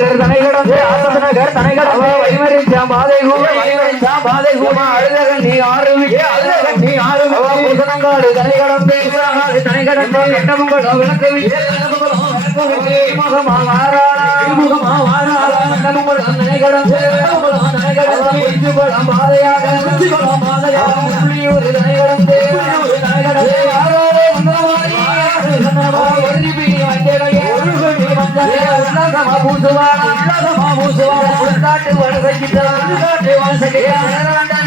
ஆசத் நகர் தனை கடந்து ஆசத் நகர் தனை கடந்து வைமரிச்சாம் பாதை கூவ வைமரிச்சாம் பாதை கூவ அழுதகன் நீ ஆறு விட்டு அழுதகன் நீ ஆறு விட்டு புதனங்காடு தனை கடந்து புதனங்காடு தனை கடந்து கண்டமங்கலம் விளக்கு விட்டு. முகமா வாராளா? முகமா வாராளா? பாதையாக. பாதையாக. புள்ளியூர்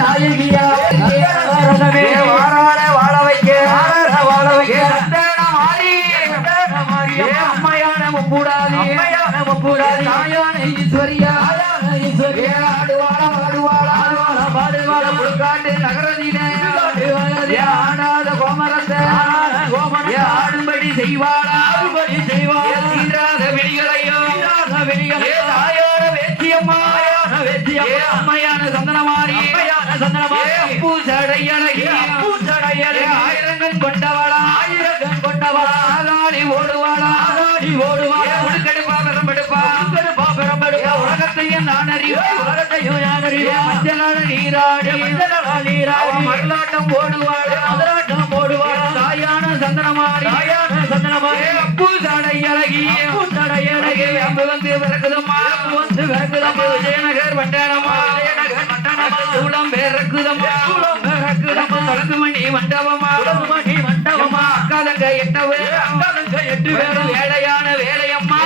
நாயகியா நேரமே வாழ வைக்க வாராளே வாழ வைக்க சந்தன ஈஸ்வரியா ஈஸ்வரியா ஆடுவாளா ஆடுவாளா ஆடுவாளா பாடுவாளா ஆடாத கோமரத்தை கோமரத்தை ஆடும்படி செய்வாளா? ஆடும்படி செய்வாளா? அம்மையான சந்தனமாரி. சந்தனமாரி. பூசடையழகி பூசடையழகி. ஆயிரங்கள் கொண்டவளா ஆயிரங்கள் கொண்டவளா. ஆதாடி ஓடுவாளா. ஆதாடி ஓடுவாளா. உடுக்கெடுப்பா பெரும்பெடுப்பா. உடுக்கெடுப்பா பெரும்பெடுப்பா. உலகத்தையும் நான் அறிவேன். உலகத்தையும் நான் அறிவேன். மஞ்சளான நீராடி. மஞ்சளான நீராடி. மரலாட்டம் ஓடுவாள் மதுராட்டம் ஓடுவாள் தாயான சந்தனமாரி தாயான சந்தனமாரி அழகி அம்பு வந்து பிறக்குதம்மா அம்பு வந்து பிறக்குதம்மா விஜயநகர் வட்டாரமா விஜயநகர் வட்டாரமா சூளம் பிறக்குதம்மா சூளம் பிறக்குதம்மா தொடக்கு மணி மண்டபமா தொடக்கு மணி மண்டபமா அக்காதங்க எட்டு பேர் அக்காதங்க எட்டு பேர் வேலையான வேலையம்மா.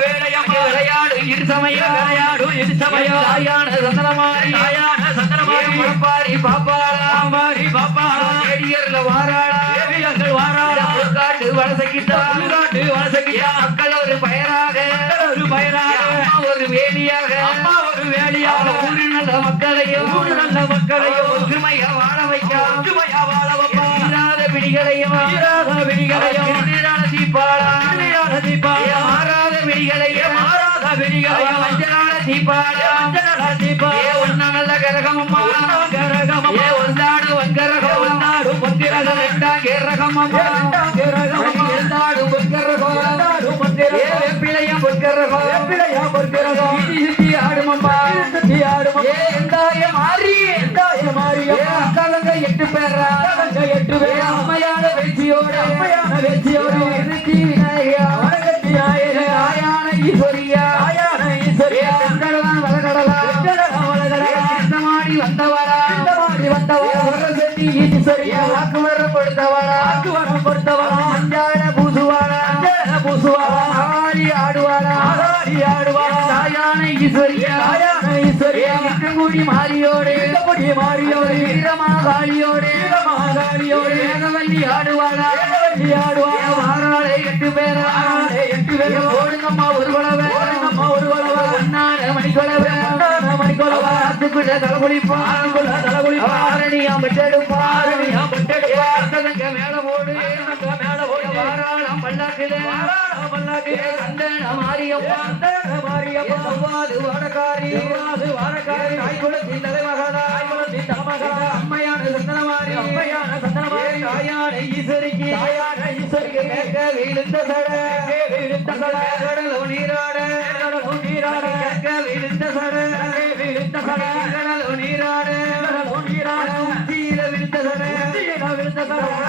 வேலையம்மா விளையாடு இரு சமயம். விளையாடு இரு சமயம். தாயான சந்தனமாரி. தாயான சந்தனமாரி. முழப்பாரி பாப்பாளா. மாரி பாப்பாளா. ஏடியர்ல வாராளா. ஏடியர்கள் வாராளா. காட்டு வலசக்கிட்டா காட்டு வலசக்கிட்டா மக்கள் ஒரு பயராக வேலியாக அம்மா ஒரு வேலியாக ஊரு நல்ல மக்களையும் ஊரு நல்ல மக்களையும் ஒற்றுமையா வாழ வைக்க ஒற்றுமையா வாழ வைப்பா. தீராத பிடிகளையும் தீராத பிடிகளையும் நீரான தீபாளா நீரான தீபாளா மாறாத பிடிகளையும் மாறாத பிடிகளையும் மஞ்சளான தீபாளா மஞ்சளான தீபாளா ஒன்னா நல்ல கரகமம்மா கரகமம் ஏ ஒன்னாடு வன்கரகம் ஒன்னாடு பொன்கிரகம் ரெண்டாம் கேரகமம்மா ரெண்டாம் கேரகமம்மா இரண்டாடு பொன்கிரகம் இரண்டாடு பொன்கிரகம் ஏ பொன்கிரகம் வெப்பிளையம் பொன்கிரகம் சுத்தி சுத்தி ஏ எந்தாய மாறி? எந்தாய மாறி ஏ அக்காலங்க எட்டு பேரா? எட்டு பேரா? அம்மையான வெற்றியோட? அம்மையான வெற்றியோட. இருத்தி விநாயகா நாயக? ஆயான ஈஸ்வரியா? ஆயான ஈஸ்வரியா? செங்கடலா வளகடலா செங்கடலா வளகடலா சின்னமாடி வந்தவரா சின்னமாடி வந்தவரா வரசெட்டி ஈஸ்வரியா? வாக்குவரம் கொடுத்தவரா வாக்குவரம் கொடுத்தவரா அஞ்சான தாயான ஈஸ்வரியா ஈஸ்வரியா விட்டங்குடி மாரியோடு விட்டங்குடி மாரியோடு வீரமாகாளியோடு வீரமாகாளியோடு வேகவல்லி ஆடுவாரா வேகவல்லி ஆடுவாரா வாராளே எட்டு பேரா? எட்டு பேர்? ஓடுங்கம்மா ஒரு குழவை. ஓடுங்கம்மா ஒரு குழவை. ஒன்னான மணிக்குழவை. ஒன்னான மணிக்குழவை. அதுக்குள்ள தலைகுளிப்பா. அதுக்குள்ள தலைகுளிப்பா. ஆரணியா பெட்டெடுப்பா ஆரணியா பெட்டெடுப்பா அக்கதங்க வாராளம் பல்லாக்கிலே வாராளம் பல்லாக்கிலே கண்டன மாரியப்பா. மாரியப்பா. செவ்வாது வாடக்காரி செவ்வாது வாடக்காரி தாய்குலத்தின் தலைமகனா தாய்குலத்தின் தலைமகனா அம்மையான சந்தனமாரி. அம்மையான சந்தனமாரி. தாயான ஈஸ்வரிக்கு தாயான ஈஸ்வரிக்கு கேட்க விழுந்த சட விழுந்த சட கடலோ நீராட. கடலோ நீராட. கேட்க விழுந்த சட விழுந்த சட கடலோ நீராட. கடலோ நீராட. உச்சியில விழுந்த சட உச்சியில விழுந்த சட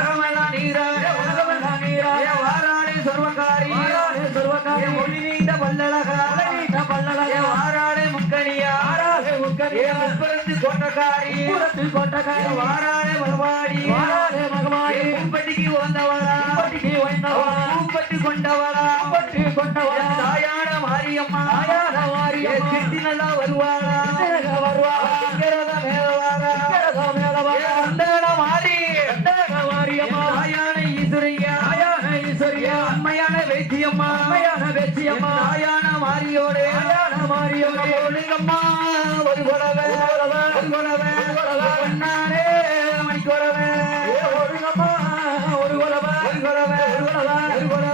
முப்பரத்து கோட்டக்காரி கோட்டக்காரி வாராரே மகமாடி வாராரே மகமாடி பூப்பட்டிக்கு வந்தவரா பூப்பட்டிக்கு வந்தவரா பூப்பட்டு கொண்டவரா பூப்பட்டு கொண்டவரா தாயான மாரியம்மா. தாயான மாரியம்மா கிருஷ்ணலா வருவாரா வருவாரா கிரத மேலவாரா கிரத பௌர்ணிகம்மா ஒரு குறவை ஒரு குறவை அண்ணாரே மணிக்கு வரவே. பௌர்ணிகம்மா ஒரு குறவை ஒரு குறவை ஒரு குறவை ஒரு